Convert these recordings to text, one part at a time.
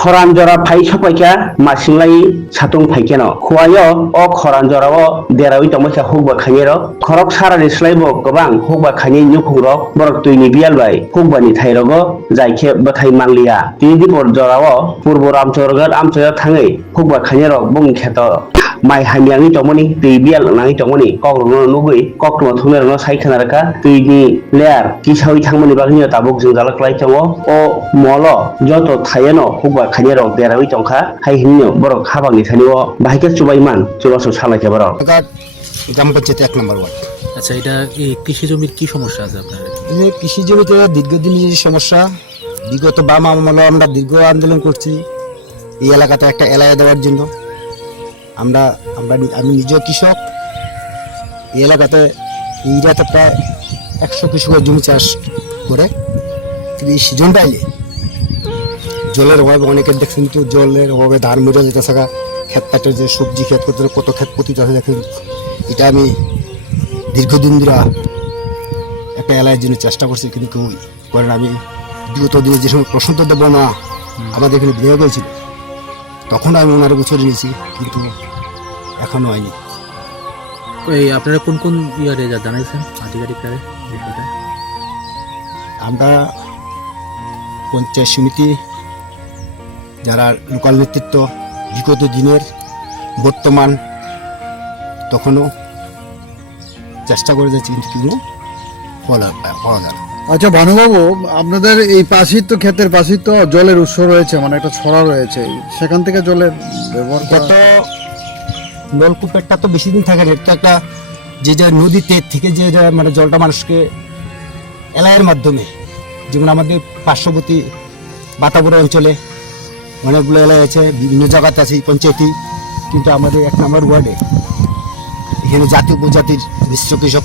খরান জরা ফাই সপাইকা মাসিংলাই সাতুং ফাইকেন খুয়ায় অ খরান জরাও দেরাউই তমসা হুকবা খাইয়ের খরক সারা রেসলাইব গোबां হুকবা খাইয়ে নিউফুंरक বরক তুইনি বিয়ালবাই হুকবানি থাইरग जायखे बथाय मानलिया तिनि दिपर जराओ पूर्व रामचरगत आमचया थाङै হুকবা खाइয়েर बुं खेत माइ हामियांनि तमनि दै बियाल नाङै तमनि कग्रनो नुगै कक्रमा थुमेरनो साइखनारका दैनि लेयार किसावै थांमनि बागनि ताबुक जों जालाक्लाय तङ अ मल जत थायनो হুকবা खाइয়েर देरावै तंखा हाइहिनो बरक हाबांनि थानिओ बाहायके चुबाइमान चुलासो सालायके बरक গ্রাম পঞ্চায়েত 1 নম্বর ওয়ার্ড। আচ্ছা, এটা এই কৃষি জমির কি সমস্যা আছে আপনার? এই কৃষি জমিতে দীর্ঘদিনের সমস্যা, বিগত বাম আমলে আমরা দীর্ঘ আন্দোলন করছি এই এলাকাতে একটা এলাকা দেওয়ার জন্য। আমি নিজেও কৃষক। এই এলাকাতে এইটাতে প্রায় 100 কৃষকের জমি চাষ করে, কিন্তু এই সিজনটা এলে জলের অভাবে অনেকের দেখছেন তো জলের অভাবে ধান মরে যেতে থাকা ক্ষেত পাটের যে সবজি ক্ষেত করতে কত ক্ষেত প্রতি চাষে দেখেন। এটা আমি দীর্ঘদিন ধরে একটা এলাকার জন্য চেষ্টা করছি, কিন্তু কেউ করেন। আমি বিগত দিনে যে সময় প্রশান্ত দেব না আমাদের এখানে বিয়ে হয়েছিল, তখন আমি ওনার বছরে নিয়েছি, কিন্তু এখনো হয়নি। এই আপনারা কোন কোন ইয়ারে জানাইছেন আধিকারিকরা বিষয়টা? আমরা পঞ্চায়েত সমিতি, যারা লোকাল নেতৃত্ব, বিগত দিনের, বর্তমান, তখনও চেষ্টা করে যাচ্ছি, কিন্তু কোনো ফল পাওয়া যায় না। আচ্ছা ভানুবাবু, আপনাদের এই পাশেই তো ক্ষেতের পাশেই তো জলের উৎস রয়েছে, মানে একটা ছড়া রয়েছে, সেখান থেকে জলের ব্যবহার কত নলকূপেরটা তো বেশি দিন থাকে না। এটা একটা যে নদীতে থেকে যে মানে জলটা মানুষকে এলাকার মাধ্যমে, যেমন আমাদের পার্শ্ববর্তী বাতাবর অঞ্চলে অনেকগুলো এলাকা আছে, বিভিন্ন জায়গাতে আছে এই পঞ্চায়েতই, কিন্তু আমাদের 1 নম্বর ওয়ার্ডে এখানে জাতীয় উপজাতির মিশ্র কৃষক।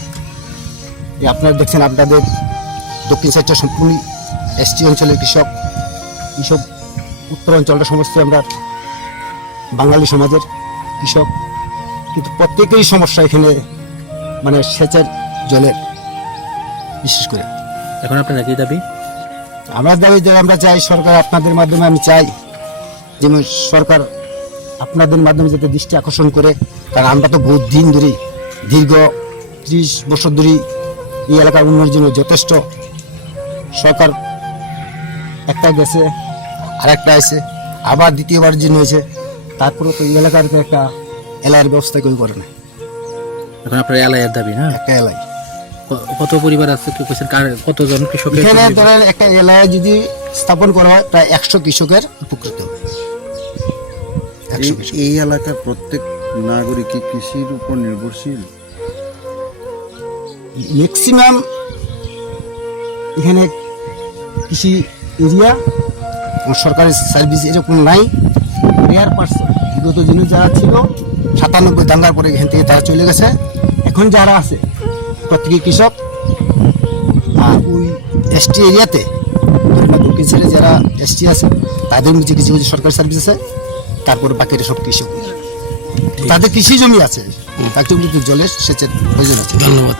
আপনারা দেখছেন, আপনাদের দক্ষিণ সাইডটা সম্পূর্ণ এসটি অঞ্চলের কৃষক, এইসব উত্তর অঞ্চলটা সমস্ত আমরা বাঙালি সমাজের কৃষক, কিন্তু প্রত্যেকেরই সমস্যা এখানে, মানে সেচের জলের বিশেষ করে। এখন আপনারা কি দাবি? আমরা দাবি যে আমরা চাই সরকার আপনাদের মাধ্যমে, আমি চাই যেমন সরকার আপনাদের মাধ্যমে যাতে দৃষ্টি আকর্ষণ করে, কারণ আমরা তো বহুত দিন ধরে, দীর্ঘ 30 বছর ধরে এই এলাকার উন্নয়নের জন্য যথেষ্ট। সরকার একটা গেছে, আর একটা আছে, আবার দ্বিতীয়বার জন্য হয়েছে, তারপরে তো এই এলাকার একটা এলাকার ব্যবস্থা কেউ করে না। এখন আপনার এলাকার দাবি না? একটা এলাকায় কত পরিবার আছে কি কইছেন? কতজন কৃষক? এখানে ধরেন একটা এলাকায় যদি স্থাপন করা হয় প্রায় 100 কৃষকের উপকৃত হবে। এই এলাকার প্রত্যেক নাগরিক কি কৃষির উপর নির্ভরশীল? ম্যাক্সিমাম এখানে কৃষি এরিয়া, সরকারি সার্ভিস এরকম নাই। রেয়ার পার্সন বিগত দিনে যারা ছিল 97 দাঙ্গার পরে এখান থেকে তারা চলে গেছে। এখন যারা আছে প্রত্যেকেই কৃষক। আর ওই এসটি এরিয়াতে দক্ষিণ সাইডে যারা এসটি আছে তাদের মধ্যে কিছু কিছু সরকারি সার্ভিস আছে, তারপরে বাকিটা সব কৃষক। তাদের কৃষি জমি আছে, তার জন্য জলের সেচের প্রয়োজন আছে। ধন্যবাদ।